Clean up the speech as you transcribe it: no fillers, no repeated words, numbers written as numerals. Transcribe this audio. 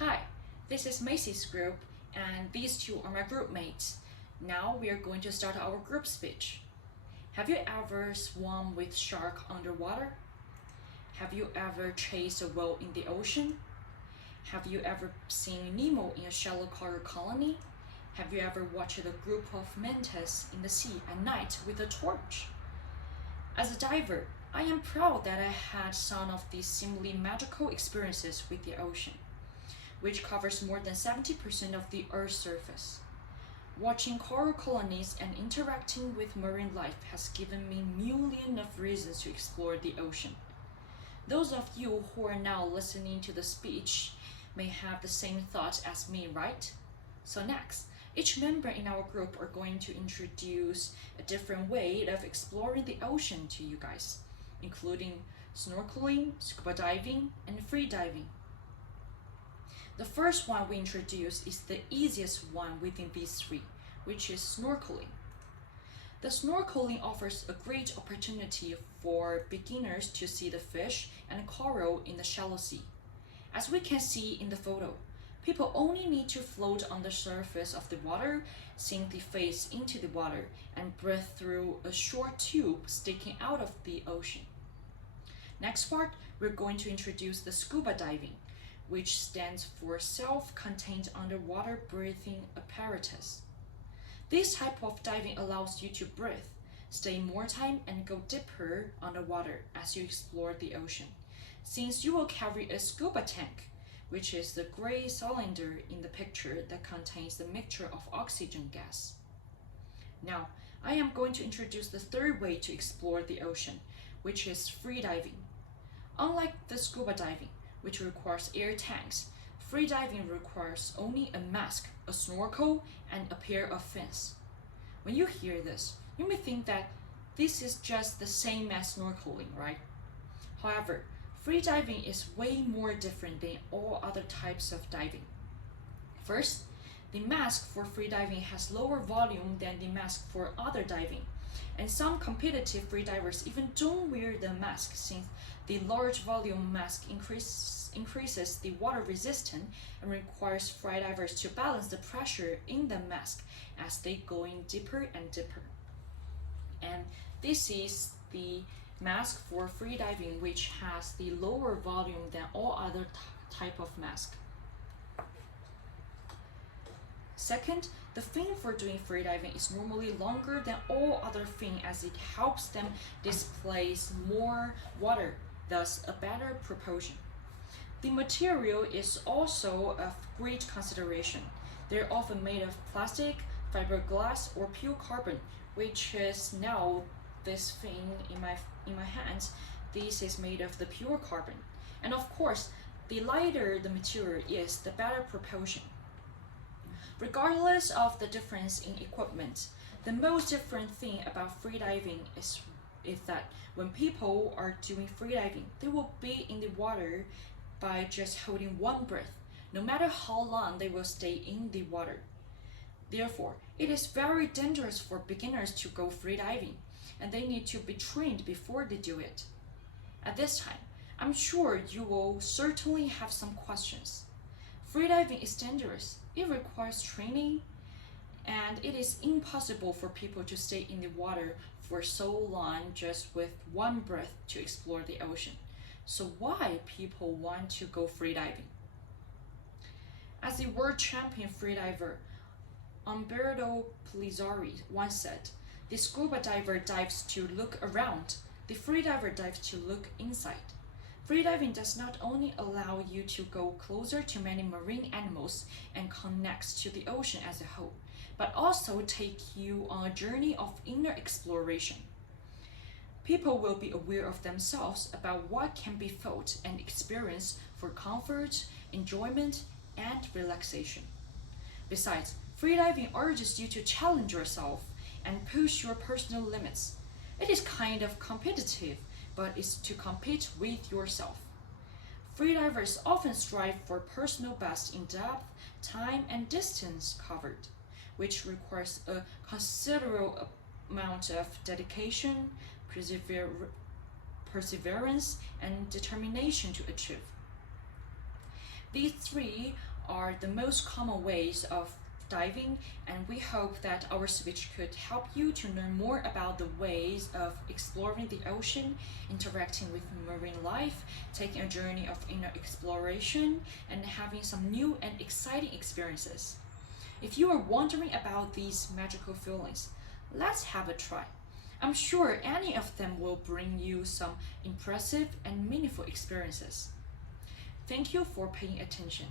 Hi, this is Macy's group, and these two are my group mates. Now we are going to start our group speech. Have you ever swum with shark underwater? Have you ever chased a whale in the ocean? Have you ever seen Nemo in a shallow coral colony? Have you ever watched a group of mantas in the sea at night with a torch? As a diver, I am proud that I had some of these seemingly magical experiences with the ocean, which covers more than 70% of the Earth's surface. Watching coral colonies and interacting with marine life has given me millions of reasons to explore the ocean. Those of you who are now listening to the speech may have the same thoughts as me, right? So next, each member in our group are going to introduce a different way of exploring the ocean to you guys, including snorkeling, scuba diving, and free diving. The first one we introduce is the easiest one within these three, which is snorkeling. The snorkeling offers a great opportunity for beginners to see the fish and coral in the shallow sea. As we can see in the photo, people only need to float on the surface of the water, sink the face into the water, and breathe through a short tube sticking out of the ocean. Next part, we're going to introduce the scuba diving, which stands for self-contained underwater breathing apparatus. This type of diving allows you to breathe, stay more time, and go deeper underwater as you explore the ocean, since you will carry a scuba tank, which is the gray cylinder in the picture that contains the mixture of oxygen gas. Now, I am going to introduce the third way to explore the ocean, which is free diving. Unlike the scuba diving, which requires air tanks, free diving requires only a mask, a snorkel, and a pair of fins. When you hear this, you may think that this is just the same as snorkeling, right? However, free diving is way more different than all other types of diving. First, the mask for free diving has lower volume than the mask for other diving, and some competitive freedivers even don't wear the mask since the large volume mask increases the water resistance and requires freedivers to balance the pressure in the mask as they go in deeper and deeper. And this is the mask for freediving, which has the lower volume than all other type of mask. Second, the fin for doing freediving is normally longer than all other fin as it helps them displace more water, thus a better propulsion. The material is also of great consideration. They're often made of plastic, fiberglass, or pure carbon, which is now this fin in my hands. This is made of the pure carbon. And of course, the lighter the material is, the better propulsion. Regardless of the difference in equipment, the most different thing about freediving is that when people are doing freediving, they will be in the water by just holding one breath, no matter how long they will stay in the water. Therefore, it is very dangerous for beginners to go freediving, and they need to be trained before they do it. At this time, I'm sure you will certainly have some questions. Freediving is dangerous. It requires training, and it is impossible for people to stay in the water for so long just with one breath to explore the ocean. So why people want to go freediving? As the world champion freediver Umberto Polizzari once said, the scuba diver dives to look around, the freediver dives to look inside. Freediving does not only allow you to go closer to many marine animals and connect to the ocean as a whole, but also take you on a journey of inner exploration. People will be aware of themselves about what can be felt and experienced for comfort, enjoyment, and relaxation. Besides, freediving urges you to challenge yourself and push your personal limits. It is kind of competitive, but it's to compete with yourself. Freedivers often strive for personal best in depth, time, and distance covered, which requires a considerable amount of dedication, perseverance, and determination to achieve. These three are the most common ways of diving, and we hope that our speech could help you to learn more about the ways of exploring the ocean, interacting with marine life, taking a journey of inner exploration, and having some new and exciting experiences. If you are wondering about these magical feelings, let's have a try. I'm sure any of them will bring you some impressive and meaningful experiences. Thank you for paying attention.